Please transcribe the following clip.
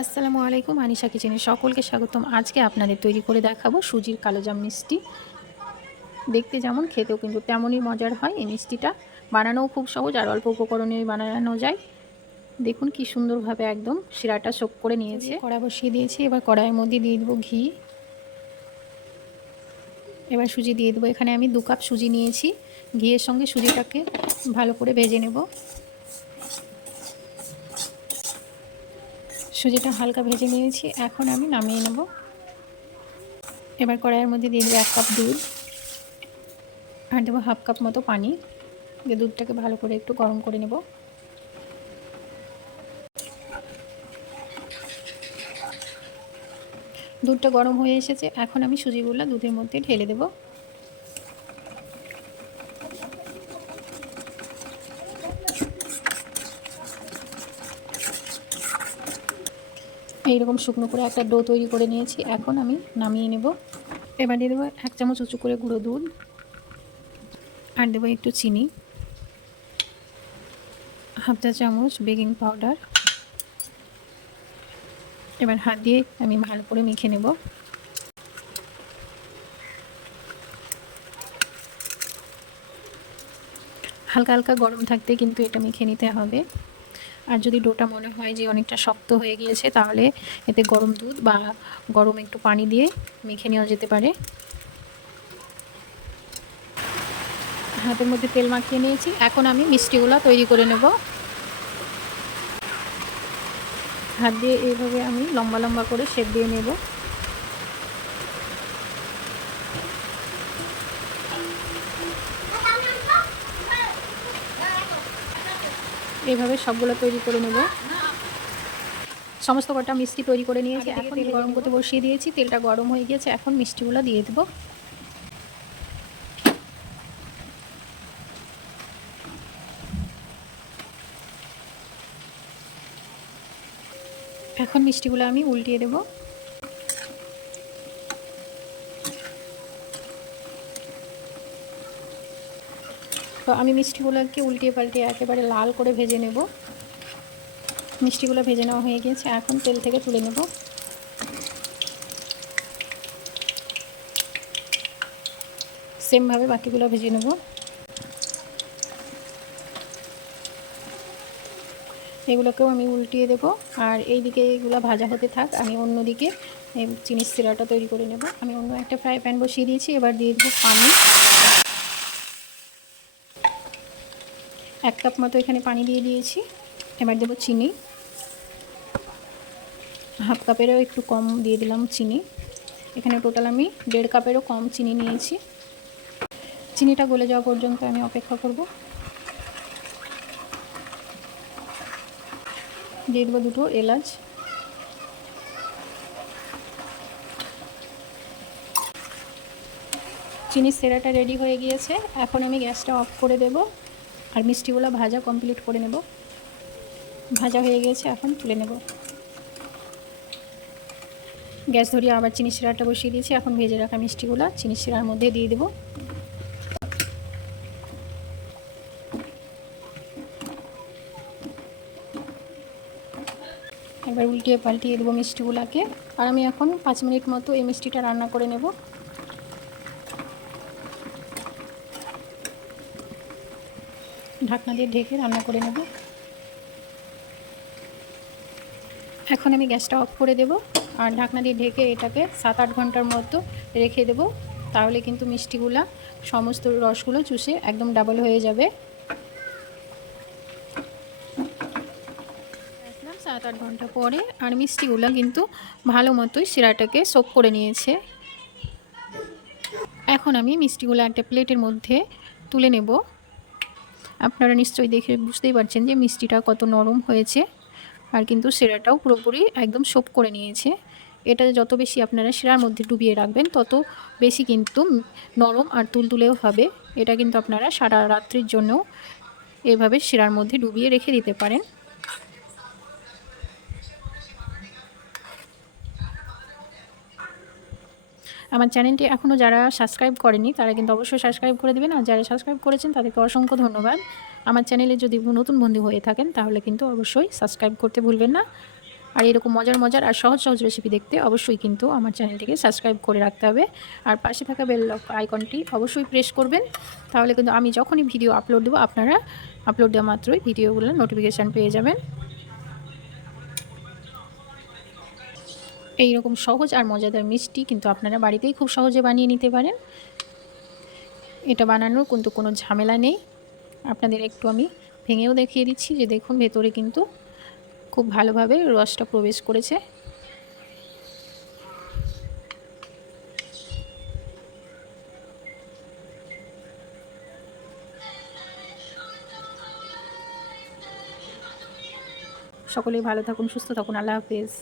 আসসালামু আলাইকুম, আনিশা কিচেনে সকলকে স্বাগতম। আজকে আপনাদের তৈরি করে দেখাবো সুজির কালোজাম মিষ্টি। দেখতে যেমন, খেতেও কিন্তু তেমনই মজার হয় এই মিষ্টিটা। বানানোও খুব সহজ আর অল্প উপকরণে বানানো যায়। দেখুন কি সুন্দরভাবে একদম শিরাটা শোক করে নিয়েছে। কড়া বসিয়ে দিয়েছি, এবার কড়াইয়ের মধ্যে দিয়ে দেবো ঘি। এবার সুজি দিয়ে দেবো, এখানে আমি দু কাপ সুজি নিয়েছি। ঘিয়ের সঙ্গে সুজিটাকে ভালো করে ভেজে নেব। সুজিটা হালকা ভেজে নিয়েছি। এখন আমি নামিয়ে নেব। এবার কড়াইয়ের মধ্যে দিয়ে দেবো এক কাপ দুধ। আর দেবো হাফ কাপ মতো পানি। দিয়ে দুধটাকে ভালো করে একটু গরম করে নেব। দুধটা গরম হয়ে এসেছে। এখন আমি সুজিগুলো দুধের মধ্যে ঢেলে দেবো। এইরকম শুকনো করে একটা ডো তৈরি করে নিয়েছি। এখন আমি নামিয়ে নেব। এবার দিয়ে দেবো এক চামচ উঁচু করে গুঁড়ো দুধ আর দেবো একটু চিনি। হাফ চা চামচ বেকিং পাউডার। এবার হাত দিয়ে আমি ভালো করে মেখে নেব। হালকা হালকা গরম থাকতে কিন্তু এটা মেখে নিতে হবে। আর যদি ডোটা মনে হয় যে অনেকটা শক্ত হয়ে গিয়েছে, তাহলে এতে গরম দুধ বা গরম একটু পানি দিয়ে মেখে নেওয়া যেতে পারে। হাতের মধ্যে তেল মাখিয়ে নিয়েছি। এখন আমি মিষ্টিগুলো তৈরি করে নেব। হাত দিয়ে এইভাবে আমি লম্বা লম্বা করে শেপ দিয়ে নেব। এইভাবে সবগুলো তৈরি করে নেব। সমস্ত কটা মিষ্টি তৈরি করে নিয়েছি। এখন গরম করতে বসিয়ে দিয়েছি। তেলটা গরম হয়ে গিয়েছে। এখন মিষ্টিগুলো দিয়ে দেবো। এখন মিষ্টিগুলো আমি উল্টিয়ে দেবো। তো আমি মিষ্টিগুলোকে উল্টিয়ে পাল্টিয়ে একেবারে লাল করে ভেজে নেব। মিষ্টিগুলো ভেজে নেওয়া হয়ে গিয়েছে, এখন তেল থেকে তুলে নেব। সেমভাবে বাকিগুলো ভেজে নেব। এগুলোকেও আমি উল্টিয়ে দেব, আর এই দিকে এগুলো ভাজা হতে থাক, আমি অন্যদিকে চিনির সিরাটা তৈরি করে নেব। আমি অন্য একটা ফ্রাই প্যান বসিয়ে দিয়েছি, এবার দিয়ে দেবো পানি। এক কাপ মতো এখানে পানি দিয়ে দিয়েছি। এবার দেবো চিনি। হাফ কাপেরও একটু কম দিয়ে দিলাম চিনি। এখানে টোটাল আমি দেড় কাপেরও কম চিনি নিয়েছি। চিনিটা গলে যাওয়া পর্যন্ত আমি অপেক্ষা করব। দিয়ে দেবো দুটো এলাচ। চিনির সেরাটা রেডি হয়ে গিয়েছে। এখন আমি গ্যাসটা অফ করে দেবো। আর মিষ্টিগুলো ভাজা কমপ্লিট করে নেব। ভাজা হয়ে গেছে, এখন তুলে নেব। গ্যাস ধরিয়ে আবার চিনি শিরাটা বসিয়ে দিয়েছি, এখন ভেজে রাখা মিষ্টিগুলো চিনি শিরার মধ্যে দিয়ে দেবো। এবার উল্টিয়ে পাল্টিয়ে দেবো মিষ্টিগুলোকে। আর আমি এখন পাঁচ মিনিট মতো এই মিষ্টিটা রান্না করে নেব। ঢাকনা দিয়ে ঢেকে রান্না করে নেব। এখন আমি গ্যাসটা অফ করে দেব আর ঢাকনা দিয়ে ঢেকে এটাকে সাত আট ঘণ্টার মতো রেখে দেব। তাহলে কিন্তু মিষ্টিগুলা, সমস্ত রসগুলো চুষে একদম ডাবল হয়ে যাবে। সাত আট ঘণ্টা পরে আর মিষ্টিগুলো কিন্তু ভালো মতোই শিরাটাকে সোপ করে নিয়েছে। এখন আমি মিষ্টিগুলো একটা প্লেটের মধ্যে তুলে নেব। আপনারা নিশ্চয়ই দেখে বুঝতেই পারছেন যে মিষ্টিটা কত নরম হয়েছে। আর কিন্তু সেরাটাও পুরোপুরি একদম সোপ করে নিয়েছে। এটা যত বেশি আপনারা সেরার মধ্যে ডুবিয়ে রাখবেন, তত বেশি কিন্তু নরম আর তুলতুলেও হবে। এটা কিন্তু আপনারা সারা রাত্রির জন্যও এভাবে সেরার মধ্যে ডুবিয়ে রেখে দিতে পারেন। আমার চ্যানেলটি এখনও যারা সাবস্ক্রাইব করেনি, তারা কিন্তু অবশ্যই সাবস্ক্রাইব করে দেবেন। আর যারা সাবস্ক্রাইব করেছেন, তাদেরকে অসংখ্য ধন্যবাদ। আমার চ্যানেলে যদি নতুন বন্ধু হয়ে থাকেন, তাহলে কিন্তু অবশ্যই সাবস্ক্রাইব করতে ভুলবেন না। আর এরকম মজার মজার আর সহজ সহজ রেসিপি দেখতে অবশ্যই কিন্তু আমার চ্যানেলটিকে সাবস্ক্রাইব করে রাখতে হবে। আর পাশে থাকা বেল আইকনটি অবশ্যই প্রেস করবেন। তাহলে কিন্তু আমি যখনই ভিডিও আপলোড দেবো, আপনারা আপলোড দেওয়া মাত্রই ভিডিওগুলো নোটিফিকেশান পেয়ে যাবেন। এই রকম সহজ আর মজাদার মিষ্টি কিন্তু আপনারা বাড়িতেই খুব সহজে বানিয়ে নিতে পারেন। এটা বানানোর কিন্তু কোনো ঝামেলা নেই। আপনাদের একটু আমি ভেঙেও দেখিয়ে দিচ্ছি যে দেখুন ভেতরে কিন্তু খুব ভালোভাবে রসটা প্রবেশ করেছে। সকলেই ভালো থাকুন, সুস্থ থাকুন। আল্লাহ হাফেজ।